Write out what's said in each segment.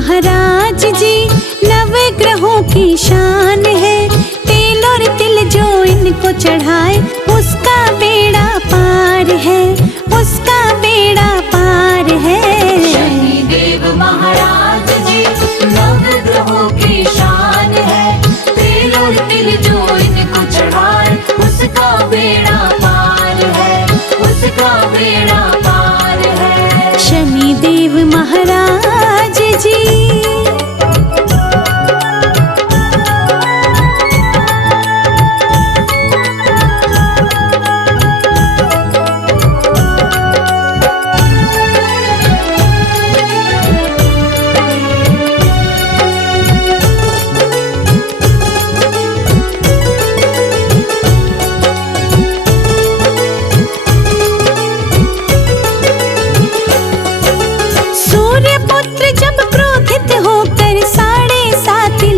महाराज जी नवग्रहों की शान है। तेल और तिल जो इनको चढ़ाए उसका बेड़ा पार है, उसका बेड़ा पार है। शनिदेव महाराज जी नवग्रहों की शान है। तेल और तिल जो इनको चढ़ाए उसका बेड़ा पार है, उसका बेड़ा पार है। शनिदेव महाराज जी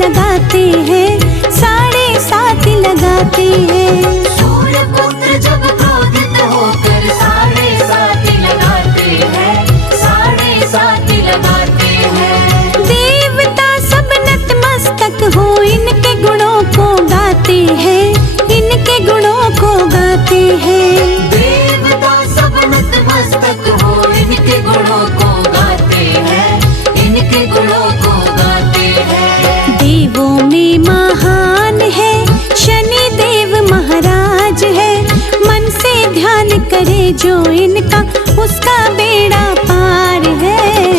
लगाते हैं, साढ़े सात लगाते हैं। सूर्य पुत्र जब क्रोधित होकर साढ़े सात लगाते हैं, साढ़े सात लगाते हैं। देवता सब नतमस्तक हो इनके गुणों को गाते हैं, इनके गुणों को गाते हैं। देवता सब नतमस्तक हो इनके गुणों को गाते हैं, इनके गुणों को गाते हैं। देवों में महान है शनिदेव महाराज है। मन से ध्यान करे जो इनका उसका बेड़ा पार है।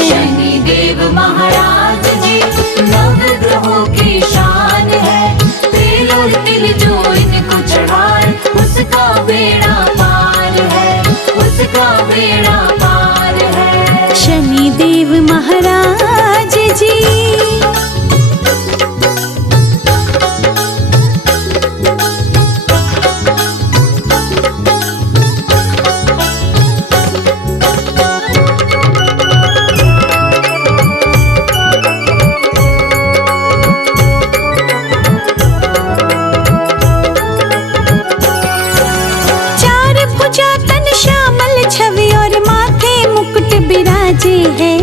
शनिदेव महाराज जी नवग्रहों की शान है। तेल और तिल जो इनको चढ़ाए उसका बेड़ा पार है, उसका बेड़ा पार है। शनिदेव महाराज जी बिराजे है,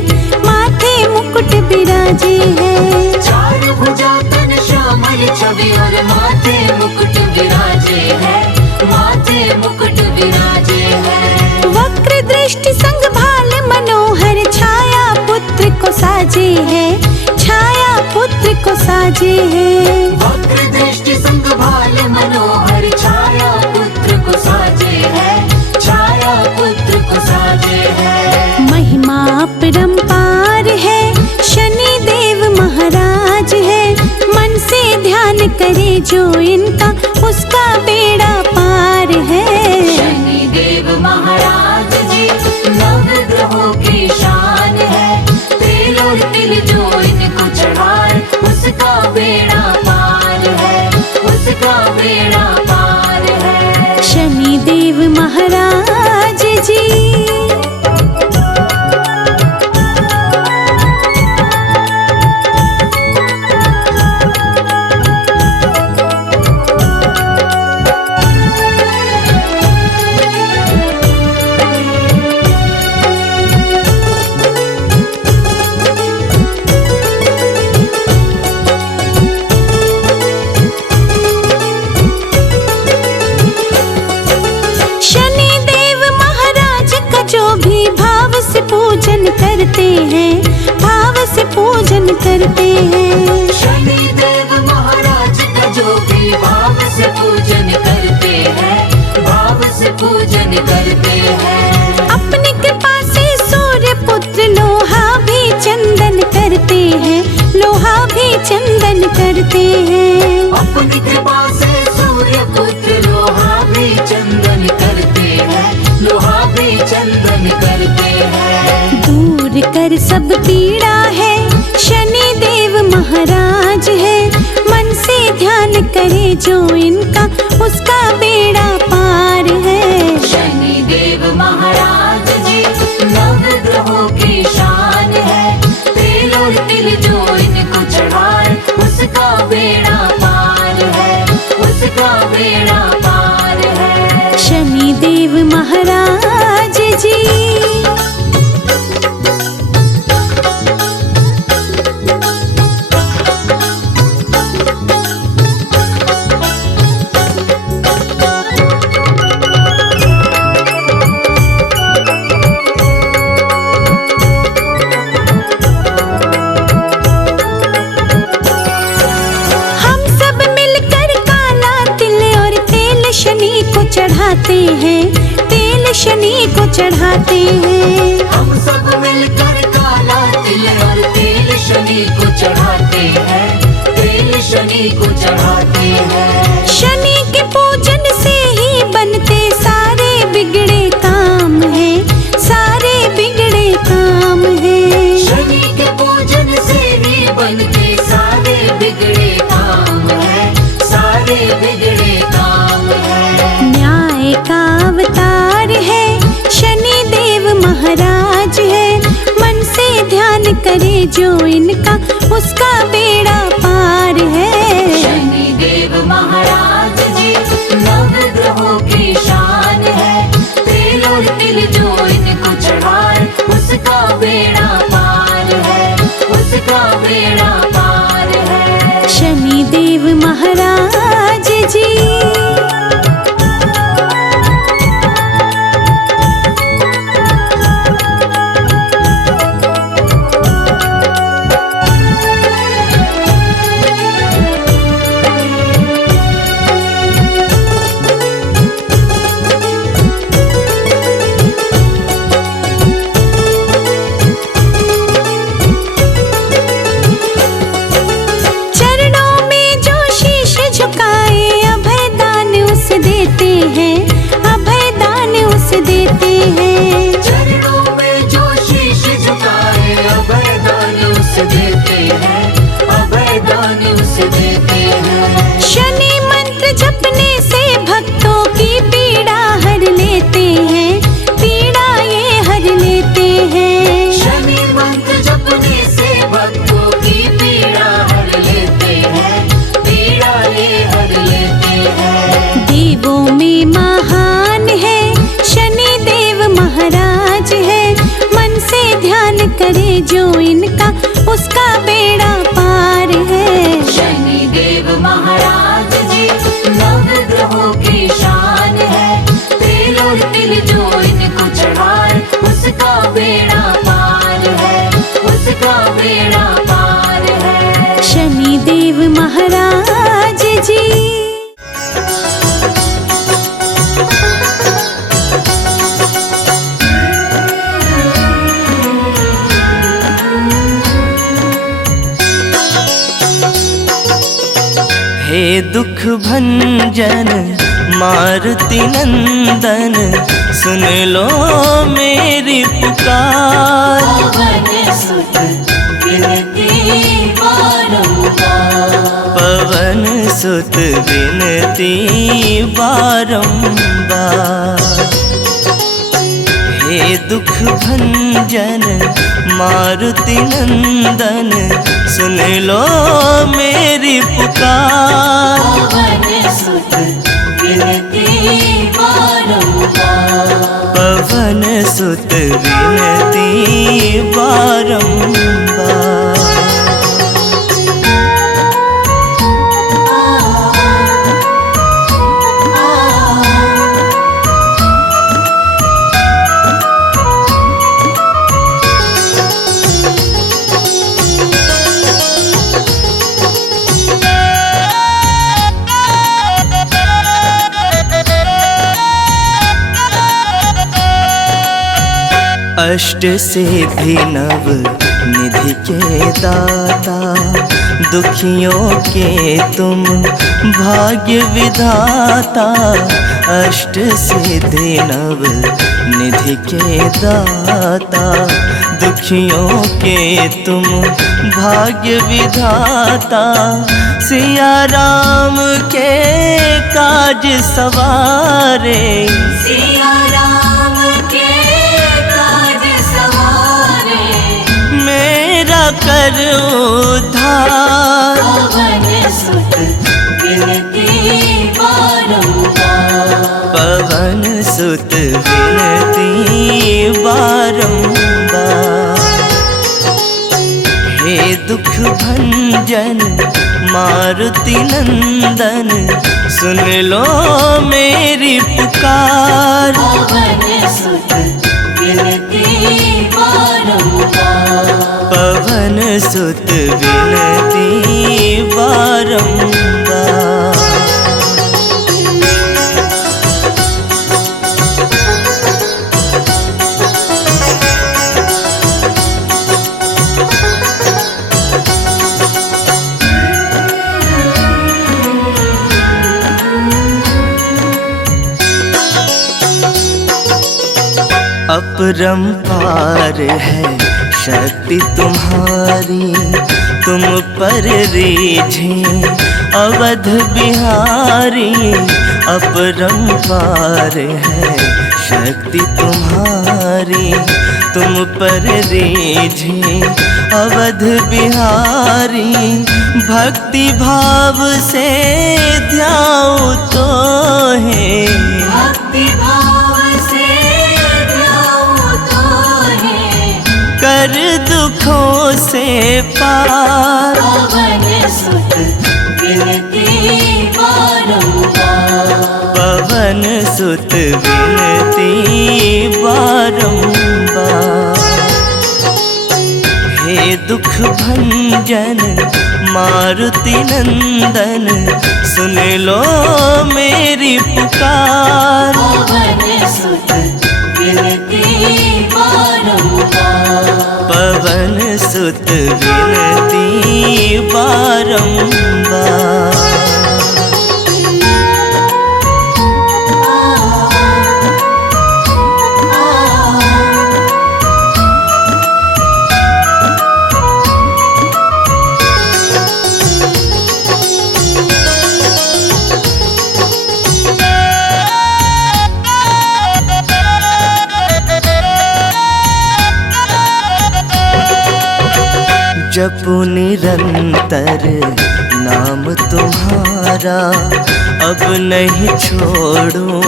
माथे मुकुट बिराजे है। चार भुजा तन श्यामल छवि और माथे मुकुट विराजे है, माथे मुकुट विराजे है। वक्र दृष्टि संग भाल मनोहर छाया पुत्र को साजे है, छाया पुत्र को साजे है। वक्र दृष्टि संग भाल मनोहर छाया पुत्र को साजे है, छाया पुत्र को साजे है। महिमा अपरंपार है शनिदेव महाराज है। मन से ध्यान करे जो इनका उसका बेड़ा पार है। शनिदेव महाराज जी नवग्रहों की शान है। तेल और तिल जो इनको चढ़ाए उसका बेड़ा पार है, उसका बेड़ा पार है। शनिदेव महाराज जी पूजन करते हैं, भाव से पूजन करते हैं। शनिदेव महाराज का जो भी भाव से पूजन करते हैं, भाव से पूजन करते हैं। अपनी कृपा से सूर्य पुत्र लोहा भी चंदन करते हैं, लोहा भी चंदन करते हैं। अपनी कृपा से सूर्य पुत्र लोहा भी चंदन करते हैं, लोहा भी चंदन करते हैं। दूर कर सब पीड़ा है शनिदेव महाराज है। मन से ध्यान करे जो इनका उसका बेड़ा पार है। शनिदेव महाराज जी नवग्रहों की शान है। तेल और तिल जो इनको चढ़ाए उसका बेड़ा पार है, उसका बेड़ा पार है। शनिदेव महाराज जी जाते हैं, तेल शनि को चढ़ाते हैं। हम सब मिलकर काला तिल और तेल शनि को चढ़ाते हैं, तेल शनि को चढ़ाते हैं। शनि के पूजन से ही बनते सारे बिगड़े काम है, सारे बिगड़े काम है। शनि के पूजन से ही बनते सारे बिगड़े काम है, सारे बिगड़े काम है। न्याय का अवतार है, शनि देव महाराज है। मन से ध्यान करे जो इनका, उसका बेड़ा पार है। शनि देव महाराज जी नवग्रहों की शान है। तेल और तिल जो इनको चढ़ाए, उसका बेड़ा पार है, उसका बेड़ा पार है। शनि देव महाराज जी। करे जो इनका, उसका बेड़ा पार है। शनि देव महाराज जी नवग्रहों की शान है। तेल और तिल जो इनको चढ़ाए, उसका बेड़ा पार है, उसका बेड़ा पार है। शनि देव महाराज जी। हे दुख भंजन मारुति नंदन, सुन लो मेरी पुकार। पवन सुत विनती बारंबार, पवन सुत विनती बारंबार। हे दुख भंजन मारुति नंदन, सुन लो मेरी पुकार। पवन सुत विनती बारंबार, पवन सुत विनती बारंबार। अष्ट सिद्धि नव निधि के दाता, दुखियों के तुम भाग्य विधाता। अष्ट सिद्धि नव निधि के दाता, दुखियों के तुम भाग्य विधाता। सिया राम के काज सवारे, सिया राम के काज सवारे। मेरा कर उद्धार। पवन सुत विनती बारंबार, पवन सुत विनती बारंबार। हे दुख भंजन मारुति नंदन, सुन लो मेरी पुकार। पवन सुत विनती बारंबार, पवन सुत विनती बारंबार। अपरंपार है शक्ति तुम्हारी, तुम पर रीझे अवध बिहारी। अपरंपार है शक्ति तुम्हारी, तुम पर रीझे अवध बिहारी। भक्ति भाव से ध्याओ तो है, भक्ति भाव से ध्याओ तो है, कर दुखों से पार। पवन सुत विनती बारंबार, पवन सुत विनती बारंबार। हे दुख भंजन मारुति नंदन, सुन लो मेरी पुकार। पवन सुत विनती बारंबार, पवन सुत विनती बारंबार। जपू निरंतर नाम तुम्हारा, अब नहीं छोड़ूं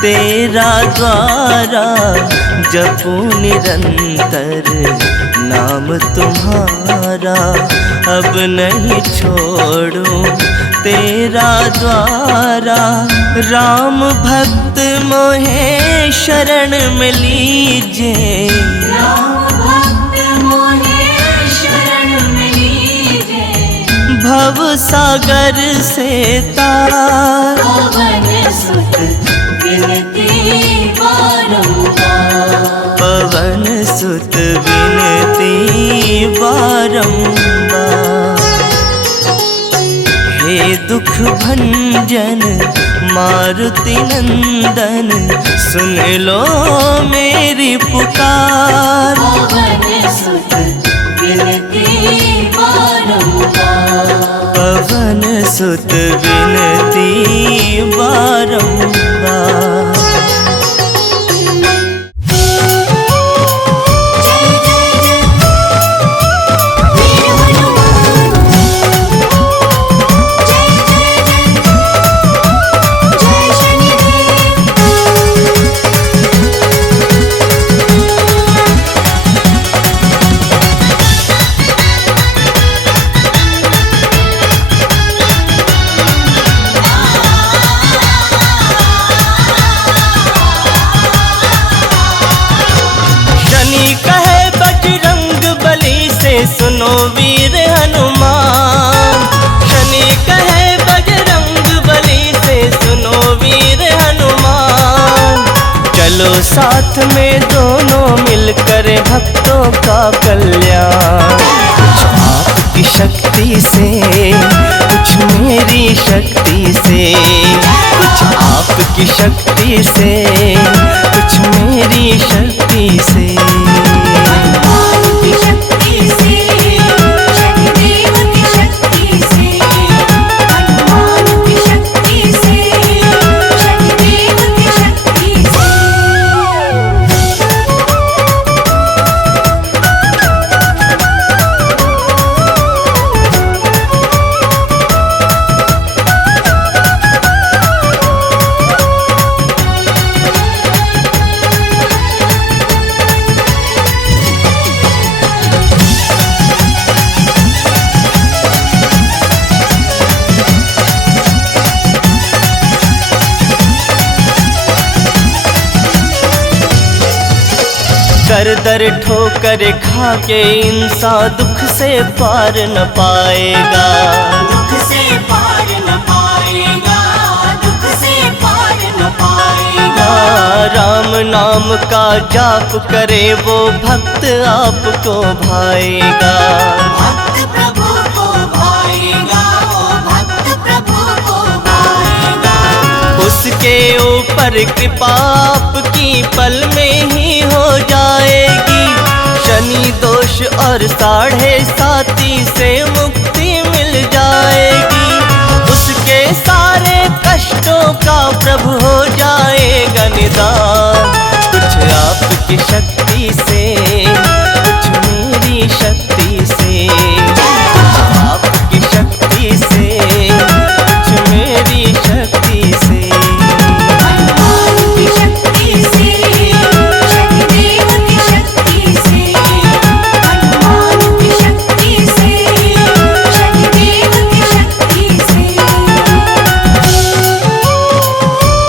तेरा द्वारा। जपू निरंतर नाम तुम्हारा, अब नहीं छोड़ूं तेरा द्वारा। राम भक्त मोहे शरण में लीजे, भव सागर से तार। पवन सुत विनती बारंबार, पवन सुत विनती बारंबार। हे दुख भंजन मारुति नंदन, सुन लो मेरी पुकार। पवन सुत विनती बारंबार, पवन सुत विनती बारंबार। सुनो वीर हनुमान, शनि कहे बजरंग बली से सुनो वीर हनुमान। चलो साथ में दोनों मिलकर भक्तों का कल्याण। कुछ आपकी शक्ति से, कुछ मेरी शक्ति से, कुछ आपकी शक्ति से, कुछ मेरी शक्ति से। दर दर ठोकर खा के इंसान दुख से पार न पाएगा, दुख से पार न पाएगा, दुख से पार न पाएगा। राम नाम का जाप करे वो भक्त आपको भाएगा, भक्त प्रभु को भाएगा, वो भक्त प्रभु को भाएगा। उसके ऊपर पर कृपा आपकी पल में ही हो जाएगी। शनि दोष और 7.5 से मुक्ति मिल जाएगी। उसके सारे कष्टों का प्रभु हो जाएगा निदान। कुछ आपकी शक्ति से, कुछ मेरी शक्ति से, कुछ आपकी शक्ति से, कुछ मेरी शक्ति से। हनुमान की शक्ति से, शनिदेव की शक्ति से, हनुमान की शक्ति से, शनिदेव की शक्ति से।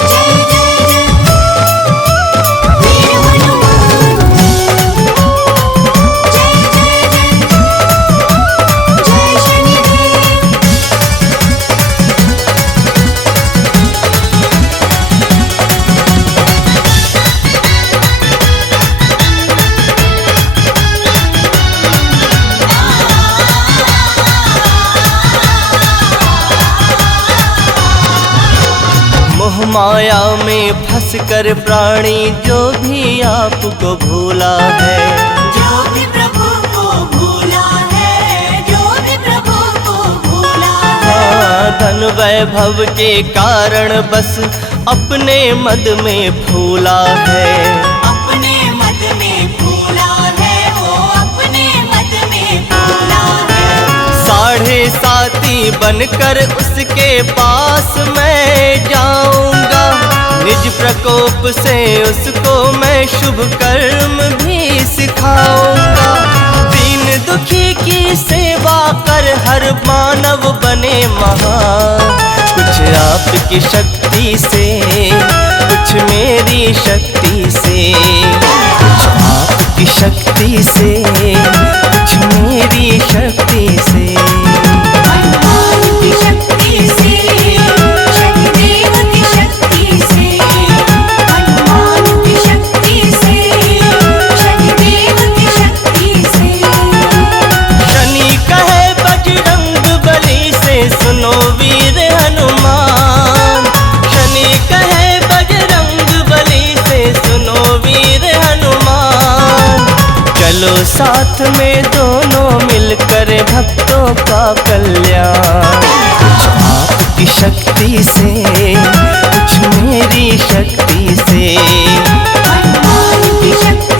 जय जय जय वीर हनुमान, जय जय जय जय शनिदेव। मोह माया में फंस कर प्राणी जो भी आपको भूला है, जो भी प्रभु को भूला है, जो भी प्रभु को भूला है। हाँ, धन वैभव के कारण बस अपने मद में फूला है। अपने मद में भूला है, वो अपने मद में भूला है। 7.5 बनकर उसके पास मैं जाऊंगा। निज प्रकोप से उसको मैं शुभ कर्म भी सिखाऊंगा। दीन दुखी की सेवा कर हर मानव बने महान। कुछ आपकी शक्ति से, कुछ मेरी शक्ति से, कुछ आपकी शक्ति से, कुछ मेरी शक्ति से। हनुमान की शक्ति से, शनिदेव की शक्ति से, हनुमान की शक्ति से, शनिदेव की शक्ति से। शनि कहे बजरंग बली से, सुनो वीर हनुमान। शनि कहे बजरंग बली से, सुनो वीर हनुमान। चलो साथ में दोनों मिलकर भक्तों का कल्याण। कुछ आपकी शक्ति से, कुछ मेरी शक्ति से। हनुमान की शक्ति